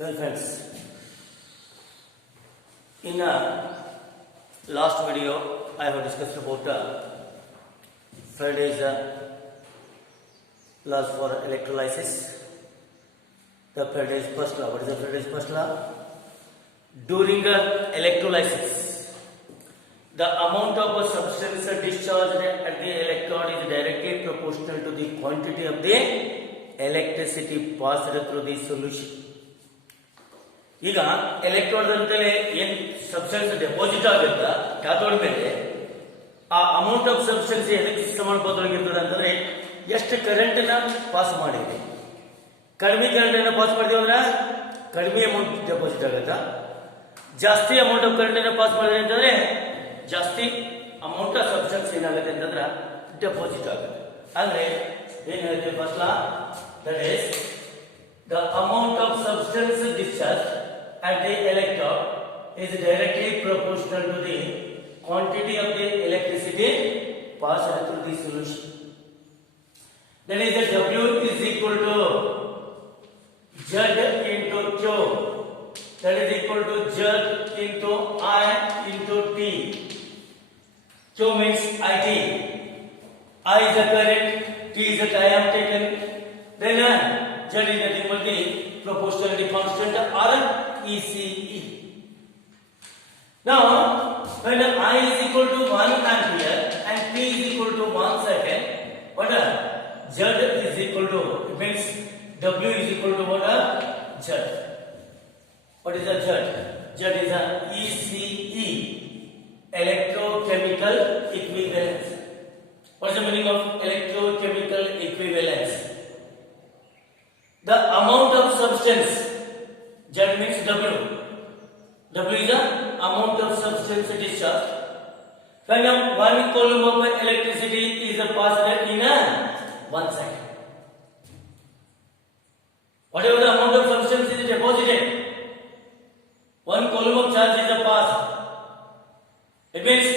Well, friends, in last video, I have discussed about Faraday's laws for electrolysis. The Faraday's first law. What is the Faraday's first law? During electrolysis, the amount of a substance discharged at the electrode is directly proportional to the quantity of the electricity passed through the solution. ಈಗ electrode ಅಂತಲೇ ಏನ್ substance deposit ಆಗುತ್ತಾ cathode ಮೇಲೆ ಆ amount of substance ಎದಕ್ಕೆ ಸಮಾನಪಾತವಾಗಿರ್ತದೆ ಅಂತಂದ್ರೆ ಎಷ್ಟು current ನ ಪಾಸ್ ಮಾಡಿದೆ. ಕಡಿಮೆ ಕರೆಂಟ್ ಅನ್ನ ಪಾಸ್ ಮಾಡಿದೀವಿ ಅಂದ್ರೆ ಕಡಿಮೆ ಅಮೌಂಟ್ ಡೆಪಾಸಿಟ್ ಆಗುತ್ತಾ, ಜಾಸ್ತಿ ಅಮೌಂಟ್ ಆಫ್ ಕರೆಂಟ್ ಅನ್ನ ಪಾಸ್ ಮಾಡಿದ್ರೆ ಅಂತಂದ್ರೆ ಜಾಸ್ತಿ ಅಮೌಂಟ್ ಆಫ್ ಸಬ್ಸ್ಟೆನ್ಸ್ ಏನಾಗುತ್ತೆ ಅಂತಂದ್ರೆ ಡೆಪಾಸಿಟ್ ಆಗುತ್ತೆ. ಅಂದ್ರೆ ಏನ್ ಹೇಳ್ತೀವಿ first law, that is the amount of substance discharged at the electrode is directly proportional to the quantity of the electricity passed through the solution. That is, the W is equal to Z into Q. That is equal to Z into I into T. Q means IT. I is the current, T is the time taken. Then Z is nothing but the proportionality constant or ECE. Now, when I is equal to 1 ampere and T is equal to 1 second, what Z is equal to, it means W is equal to what Z. What is the Z? Z is a ECE, electrochemical equivalence. What is the meaning of electrochemical equivalence? The amount of substance, Z means W. W is the amount of substance discharged. When 1 coulomb of electricity is passed in 1 second. Whatever the amount of substance is deposited, 1 coulomb of charge is passed. It means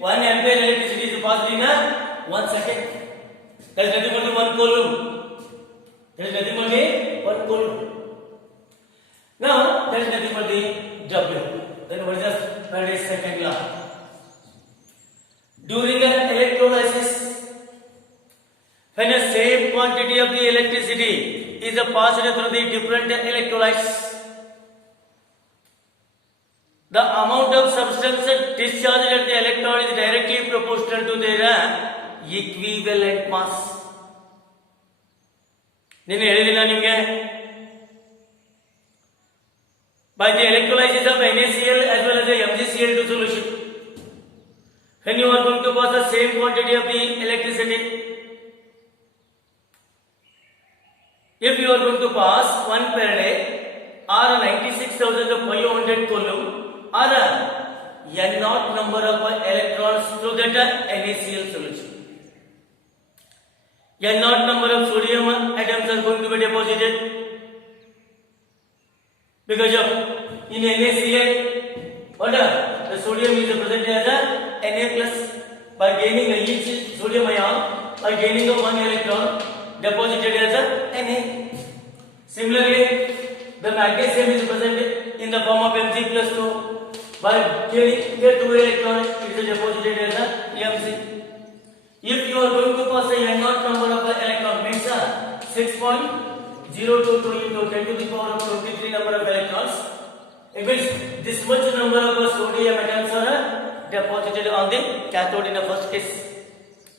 1 ampere electricity is passed in 1 second. That is nothing but 1 coulomb. There is nothing but 1 coulomb. Now, there is nothing but the W. Then what is the Faraday's second law? During an electrolysis, when a same quantity of the electricity is passed through the different electrolytes, the amount of substance discharged at the electrode is directly proportional to their equivalent mass. ನಿನ್ನೆ ಹೇಳಿದಿಲ್ಲ ನಿಮಗೆ, by the electrolysis of NaCl as well as the MgCl2 solution, when you are going to pass the same quantity of the electricity, if you are going to pass 1 Faraday or 96,500 coulomb or n0 number of electrons through that NaCl solution, n0 number of sodium atoms are going to be deposited because of in NaCl, what the sodium is present as a Na plus. By gaining each sodium ion, by gaining of 1 electron deposited as a Na. Similarly, the magnesium is present in the form of Mg plus 2. By gaining the 2 electron, it is deposited as a Mg. If you are going to pass a n0 number of electron, means 6.022 into 10 to the power of 23 number of electrons, it means this much number of sodium atoms are deposited on the cathode in the first case.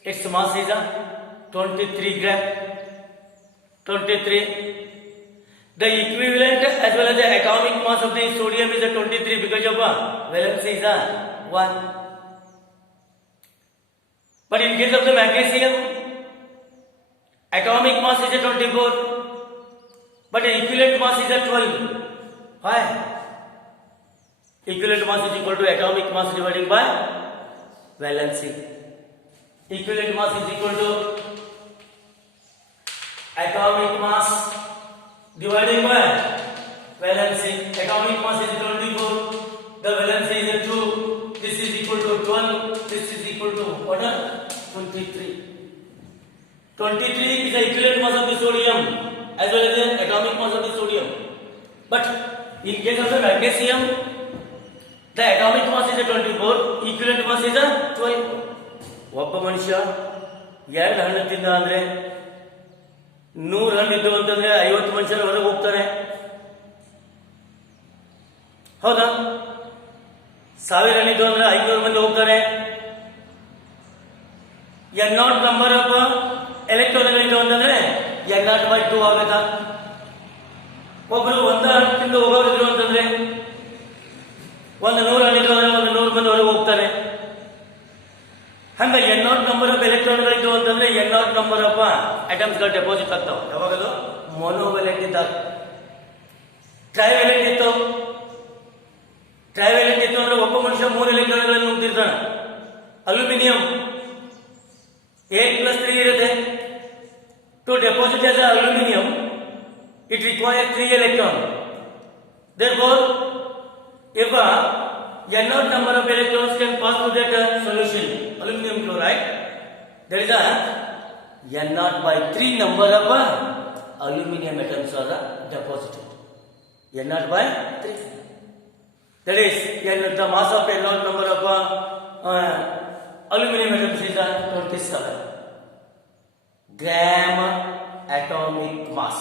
Its mass is 23 gram. 23. The equivalent as well as the atomic mass of the sodium is 23 because of valency is 1. But in case of the magnesium, atomic mass is 24, but equivalent mass is 12. Why? Equivalent mass is equal to atomic mass divided by valency. Equivalent mass is equal to atomic mass divided by valency. Atomic mass is 24, the valency is 2. This is equal to 12. This is equal to what? 23. 23 is the equivalent mass of the sodium as well as the atomic mass of the sodium. But in case of the magnesium, the atomic mass is a 24, equivalent mass is a 12. ಒಬ್ಬ ಮನುಷ್ಯ 2 ಹಣ್ಣು ತಿಂದ ಅಂದ್ರೆ 100 ಹಣ್ಣಿದ್ದು ಅಂತಂದ್ರೆ 50 ಮನುಷ್ಯರ ಹೊರಗೆ ಹೋಗ್ತಾರೆ. ಹೌದಾ? 1000 ಹಣ್ಣಿದ್ದು ಅಂದ್ರೆ 500 ಮಂದಿ ಹೋಗ್ತಾರೆ. n0 ನಂಬರ್ ಆಫ್ ಎಲೆಕ್ಟ್ರಾನ್ಗಳಿದ್ದು ಅಂತಂದ್ರೆ n0/2 ಆಗುತ್ತಾ? ಒಬ್ರು 1 ಹಣ್ಣಿಂದ ಹೋಗೋರಿದ್ರು ಅಂತಂದ್ರೆ 100 ಹಣ್ಣಿದ್ದು ಅಂದ್ರೆ 100 ಮಂದಿ ಹೊರಗೆ ಹೋಗ್ತಾರೆ. ಹಂಗ n0 ನಂಬರ್ ಆಫ್ ಎಲೆಕ್ಟ್ರಾನ್ಗಳಿದ್ದು ಅಂತಂದ್ರೆ n0 ನಂಬರ್ ಆಫ್ ಅಟಮ್ಸ್ ಗಳು ಡೆಪಾಸಿಟ್ ಆಗ್ತಾವ. ಯಾವಾಗಲೂ ಮೊನೋವೆಲೆಂಟ್ ಇದ್ದಾಗ. ಟ್ರೈವೆಲೆಂಟ್ ಇತ್ತು ಅಂದ್ರೆ ಒಬ್ಬ ಮನುಷ್ಯ 3 ಎಲೆಕ್ಟ್ರಾನ್ಗಳನ್ನು ಹೊಂದಿರ್ತಾನೆ. ಅಲ್ಯೂಮಿನಿಯಂ 8+3 ಇರುತ್ತೆ. To deposit as aluminium it requires 3 electrons. Therefore, if n0 number of electrons can pass through that solution, aluminum chloride, there is a n0/3 number of aluminum atoms are deposited. n0/3. That is, the mass of n0 number of aluminum atoms is 27 gram atomic mass.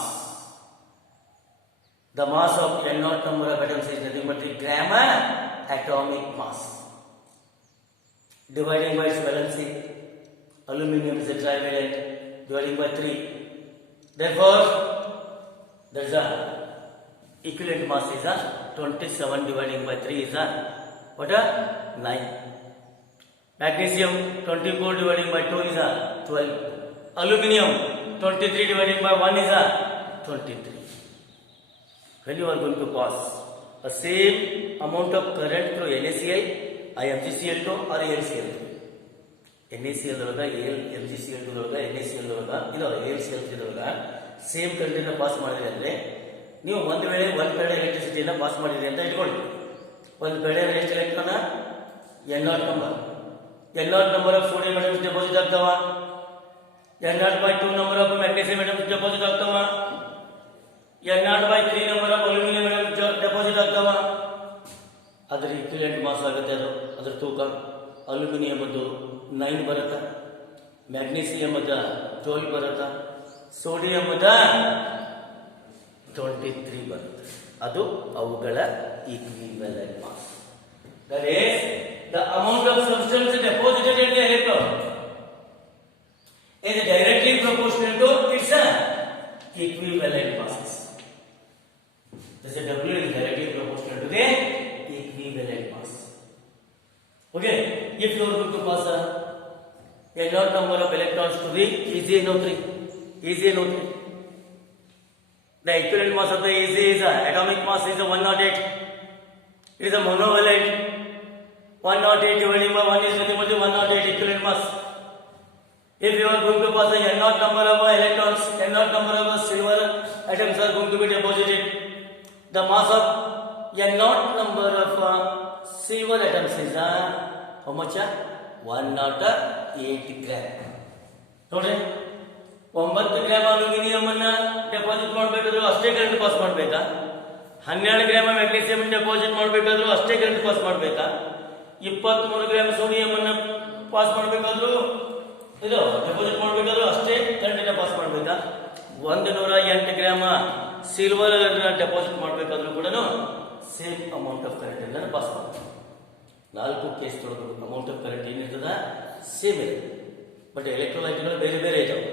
The mass of n0 number of atoms is nothing but 3 gram atomic mass. Dividing by its valency, aluminum is a trivalent, dividing by 3. Therefore, there is a equivalent mass is 27 dividing by 3 is what? 9. Magnesium 24 dividing by 2 is 12. Aluminum 23 dividing by 1 is 23. When you are going to pass a same amount of current through NaCl, IMgCl2 or AlCl2. NaCl MgCl2 NaCl ಇದು AlCl3 same current pass ಮಾಡಿದ್ರೆ ಅಂದ್ರೆ ನೀವು ಒಂದು ವೇಳೆ ಒಂದು ಕಡೆ ಎಲೆಕ್ಟ್ರಿಸಿಟಿಯನ್ನು pass ಮಾಡಿದ್ರಿ ಅಂತ ಇಟ್ಕೊಳ್ಳಿ. ಒಂದು ಕಡೆ ಎಷ್ಟು electron n0 number of sodium atoms deposit ಆಗ್ತಾವ. n0/2 number of magnesium atoms deposit ಆಗ್ತಾವ. n0/3 number of aluminium atoms deposit ಆಗ್ತಾವ. ಅದರ ಇಕ್ವಿಲೆಂಟ್ ಮಾಸ್ ಆಗುತ್ತೆ. ಅದರ ತೂಕ ಅಲ್ಯೂಮಿನಿಯಂ 9 ಬರುತ್ತೆ, ಮ್ಯಾಗ್ನೀಸಿಯಂ 12 ಬರುತ್ತೆ, ಸೋಡಿಯಂ 23 ಬರುತ್ತೆ. ಅದು ಅವುಗಳ equivalent mass. That is the amount of substance deposited in the electron is directly proportional to its equivalent masses. This W is directly proportional to the equivalent mass. Okay, if you are going to pass a n0 number of electrons to the EgNO3, the equivalent mass of the Eg is atomic mass is 108. It is a monovalent. 108 dividing by 1 is nothing but 108 equivalent mass. If you are going to pass a n0 number of electrons, n0 number of silver atoms are going to be deposited. The mass of n0 number of silver atoms is how much? 108 gram. ನೋಡಿ, 9 gram aluminium ಅನ್ನ deposit ಮಾಡಬೇಕಾದ್ರೂ ಅಷ್ಟೇ current pass ಮಾಡಬೇಕಾ? 12 gram magnesium deposit ಮಾಡಬೇಕಾದ್ರೂ ಅಷ್ಟೇ current pass ಮಾಡಬೇಕಾ? 23 gram sodium ಅನ್ನ pass ಮಾಡಬೇಕಾದ್ರೂ ಇದು deposit ಮಾಡಬೇಕಾದ್ರೂ ಅಷ್ಟೇ current pass ಮಾಡಬೇಕಾ? 108 ಗ್ರಾಮ್ ಸಿಲ್ವರ್ ಡೆಪಾಸಿಟ್ ಮಾಡಬೇಕಾದ್ರೂ ಕೂಡ ಸೇಮ್ ಅಮೌಂಟ್ ಆಫ್ ಕರೆಂಟ್ ಅನ್ನ ಪಾಸ್ ಮಾಡಬೇಕು. 4 ಕೇಸ್ ತೊಳೆದು ಅಮೌಂಟ್ ಆಫ್ ಕರೆಂಟ್ ಏನಿರ್ತದ ಸೇಮ್ ಇದೆ. ಬಟ್ ಎಲೆಕ್ಟ್ರೋಲೈಟ್ಗಳು ಬೇರೆ ಬೇರೆ ಇದಾವೆ,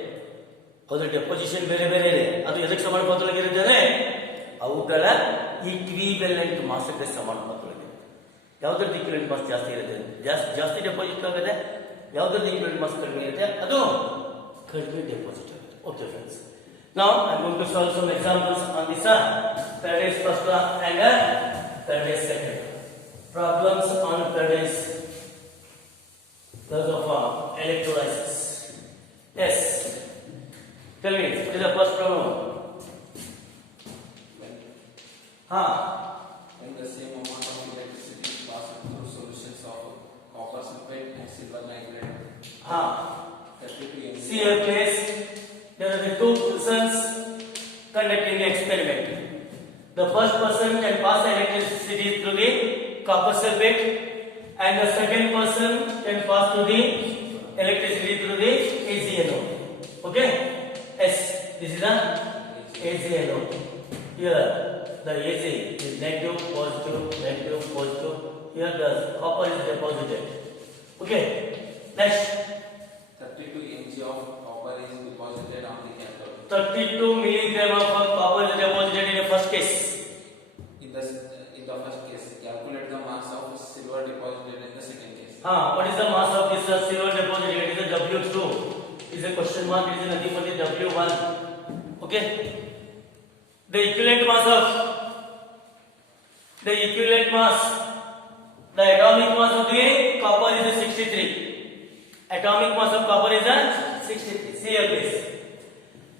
ಅದ್ರ ಡೆಪೋಸಿಷನ್ ಬೇರೆ ಬೇರೆ ಇದೆ. ಅದು ಎದಕ್ಕೆ ಸಮಾನುಪಾತವಾಗಿರುತ್ತದೆ? ಅವುಗಳ ಈಕ್ವಿವೆಲೆಂಟ್ ಮಾಸಕ್ಕೆ ಸಮಾನುಪಾತವಾಗಿದೆ. ಯಾವುದ್ರದ್ದು ಈಕ್ವಿವೆಲೆಂಟ್ ಮಾಸ್ ಜಾಸ್ತಿ ಇರುತ್ತೆ, ಜಾಸ್ತಿ ಡೆಪಾಸಿಟ್ ಆಗುತ್ತೆ. ಯಾವುದ್ರದ್ದು ಈಕ್ವಿವೆಲೆಂಟ್ ಮಾಸ್ ಕಡಿಮೆ ಇರುತ್ತೆ, ಅದು ಕಡಿಮೆ ಡೆಪಾಸಿಟ್ ಆಗುತ್ತೆ. Okay friends, now I am going to solve some examples on this Faraday's first law and Faraday's second. Problems on Faraday's laws of electrolysis. Yes, tell me, what is the first problem? When the same amount of electricity passes through solutions of copper sulfate and silver nitrate. See your place. There are the two persons conducting the experiment. The first person can pass electricity through the copper sulfate, and the second person can pass through the electricity through the AgNO. Okay? S. This is the AgNO. Here the Ag is negative, positive, negative, positive. Here the copper is deposited. Okay. Next. 32 mg of copper is deposited on the cathode. 32 milligram of copper is deposited in the first case. In the first case, calculate the mass of silver deposited in the second case. What is the mass of this silver deposited? It is a W2. It is a question mark. It is nothing but the W1. Okay. The equivalent atomic mass of the copper is 63. Atomic mass of copper is 63. Cl base.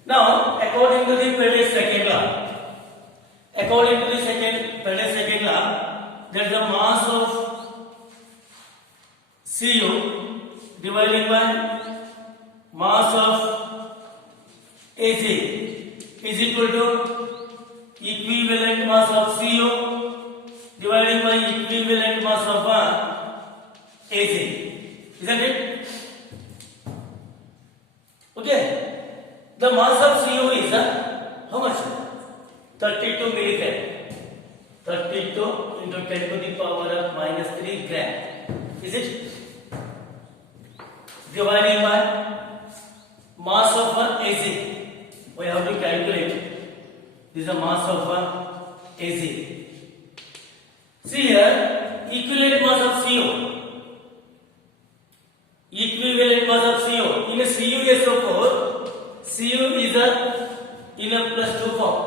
Now, according to the Faraday's second law, Faraday's second law, there is a mass of Cu divided by mass of Ag is equal to equivalent mass of Cu divided by equivalent mass of Ag. Isn't it? Okay. The mass of Cu is how much? 32 milligram. 32 into 10 to the power of minus 3 gram. Is it? Dividing by mass of Ag. We have to calculate. This is the mass of Ag. See here, equivalent mass of Cu. Equivalent mass of Cu. In a CuSO4, Cu is in a plus 2 form.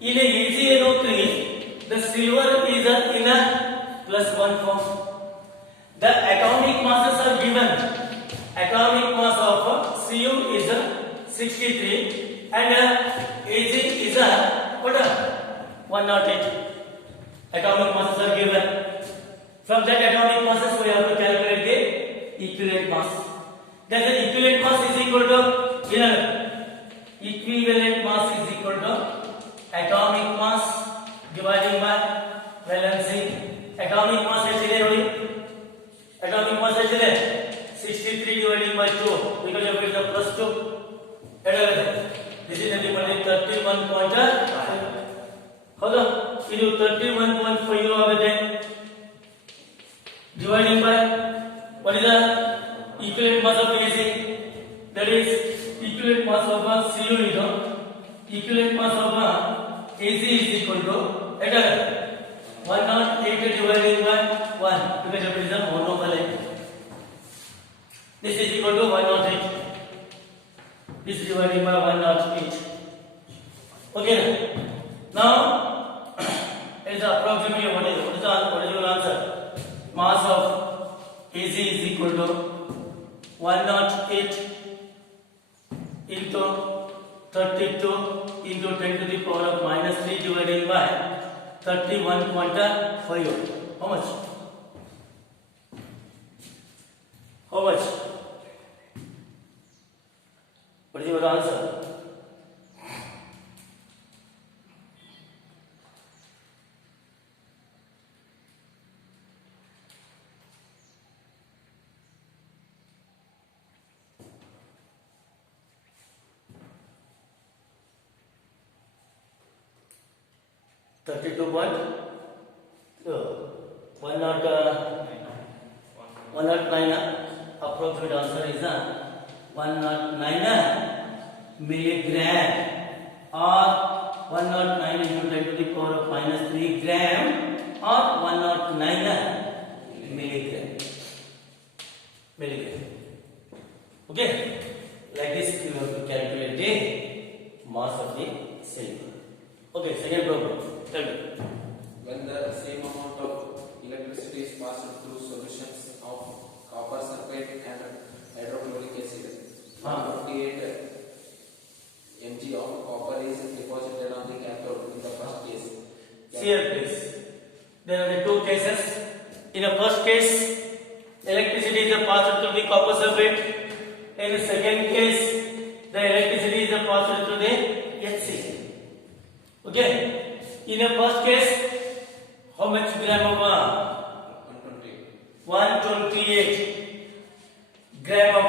In a AgNO3, the silver is in a plus 1 form. The atomic masses are given. Atomic mass of Cu is 63 and Ag is what? 108. Atomic masses are given. From that atomic masses we have to calculate the equivalent mass. Then the equivalent mass is equal to equivalent mass is equal to atomic mass dividing by valency. Atomic mass is atomic mass is 63 dividing by 2 because of it is a plus 2. This is nothing but 31.5. Hold on. ಇದು 31.5 ಆಗುತ್ತೆ. Dividing by what is the equivalent mass of Ag? That is equivalent mass of Cu is equivalent mass of Ag is equal to 108 dividing by 1 because it is a monovalent. This is equal to 108. This is dividing by 108. Okay. Now it is approximately what is your answer? Mass of Ag is equal to 108 into 32 into 10 to the power of minus 3 divided by 31.5. How much? How much? What is your answer? Approximate answer is 109 milligram or 109 into 10 to the power of minus 3 gram or 109 milligram. Okay, like this you have to calculate the mass of the silver. Okay, second problem. Tell me. When the same amount of electricity is passed through solutions of copper sulfate and hydrochloric acid, 158 mg of copper is deposited on the cathode in the first case. See here please. There are the two cases. In the first case, electricity is passed through the copper sulfate. In the second case, the electricity is passed through the HC. Okay. In the first case, how much gram of 128 gram of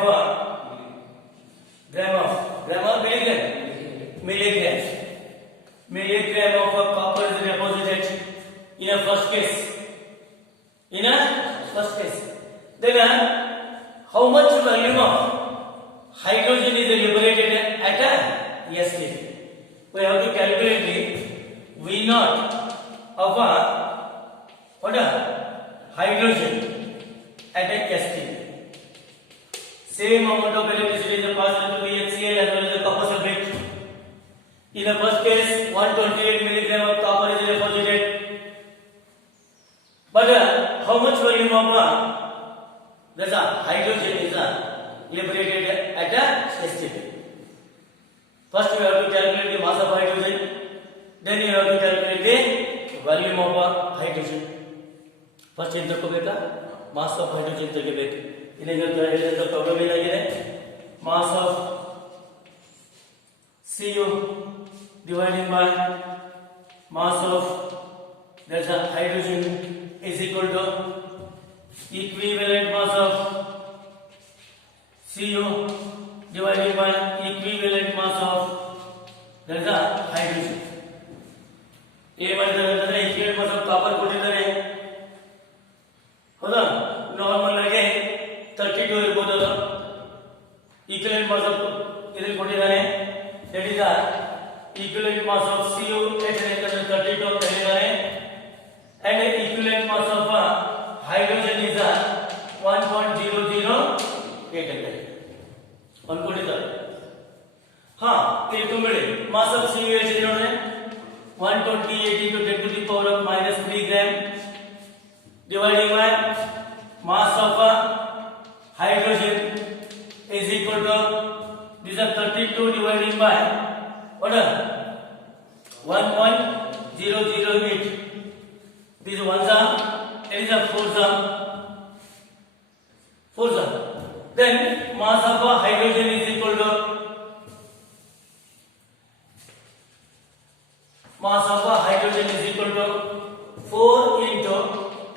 milligram of copper is deposited in a first case. Then how much volume of hydrogen is liberated at a ST? We have to calculate the V naught of hydrogen at a ST. Same amount of electricity is passed into HCl as well as the copper sulfate. In the first case, 128 milligram of copper is deposited. But how much volume of hydrogen is liberated at a STP? First, you have to calculate the mass of hydrogen. Then you have to calculate the volume of hydrogen. First, in the mass of hydrogen. The problem is mass of Cu divided by mass of hydrogen is equal to equivalent mass of Cu divided by equivalent mass of hydrogen. Equivalent mass of copper ಕೊಟ್ಟಿದ್ದಾರೆ ಹೌದಾ normal ಆಗಿ 32 ಇರಬಹುದು equivalent mass of ಇದನ್ನು ಕೊಟ್ಟಿದ್ದಾರೆ that is the equivalent mass of Cu at 32 ಅಂತ ಹೇಳಿದ್ದಾರೆ and the equivalent mass of hydrogen is 1.008 ಅಂತ ಅನ್ಕೊಂಡಿದ್ದಾರೆ ಇಲ್ಲಿ ತುಂಬಿಡಿ mass of Cu ಎಷ್ಟಿದೆ ನೋಡ್ರಿ 128 into 10 to the power of minus 3 gram divided by mass of hydrogen is equal to this is 32 divided by what 1.008. This is 1 sum, it is a 4 sum. Then mass of hydrogen is equal to mass of hydrogen is equal to 4 into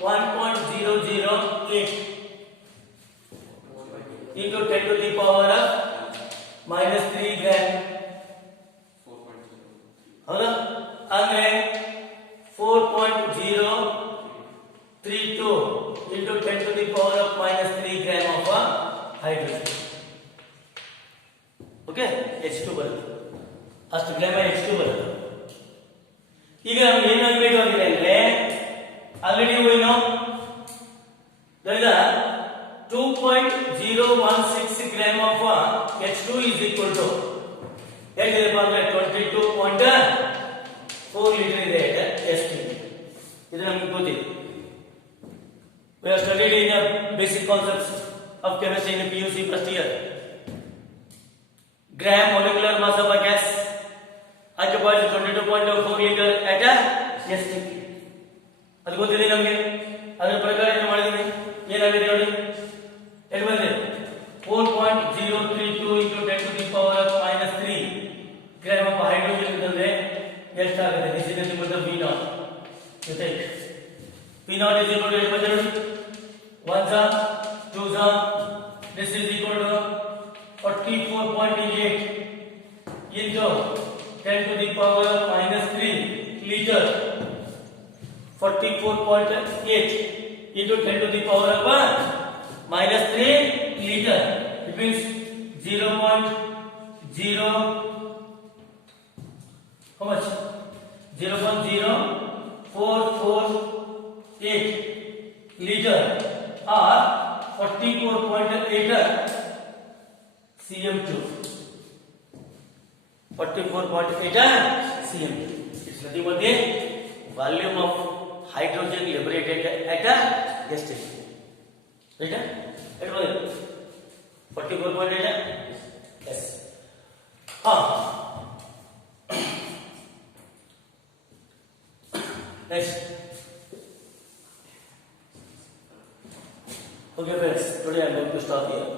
1.008 into 10 to the power of minus 3 gram. ಹೌದಾ ಅಂದ್ರೆ 4.032 into 10 to the power of minus 3 gram of hydrogen. Okay, H2 ಬರುತ್ತೆ ಅಷ್ಟು gram H2 ಬರುತ್ತೆ. ಈಗ ನಮ್ಗೆ ಏನಾಗಬೇಕಾಗಿದೆ ಅಂದ್ರೆ already we know there is a 2.016 gram of H2 is equal to ಹೇಗಿದೆಪ್ಪ ಅಂದ್ರೆ 22.4 litre ಇದೆ ST. ಇದು ನಮಗೆ ಗೊತ್ತಿದೆ. We have studied in the basic concepts of chemistry in PUC first year. Gram molecular mass of a gas occupies 22.4 liter at a ST. ಅದು ಗೊತ್ತಿದೆ ನಮಗೆ. ಅದರ ಪ್ರಕಾರ ಏನು ಮಾಡಿದೀವಿ ಏನಾಗಿದೆ ನೋಡಿ ಎಷ್ಟು ಬಂದಿದೆ 4.032 into 10 to the power of minus 3 gram of hydrogen ಇದ್ದರೆ ಎಷ್ಟಾಗುತ್ತೆ this is nothing but the V naught. You take V naught is equal to ಎಷ್ಟು ಬಂದಿದೆ ನೋಡಿ 1 sum 2 sum this is equal to 44.8 into 10 to the power of minus 3 liter. 44.8 into 10 to the power of minus 3 liter. It means 0.0 how much 0.0448 liter or 44.8 cm2. 44.8 cm2. It's nothing but the volume of hydrogen liberated at a ST. Right? It was 44.8. Yes. Next. Okay, friends. Today I am going to stop here.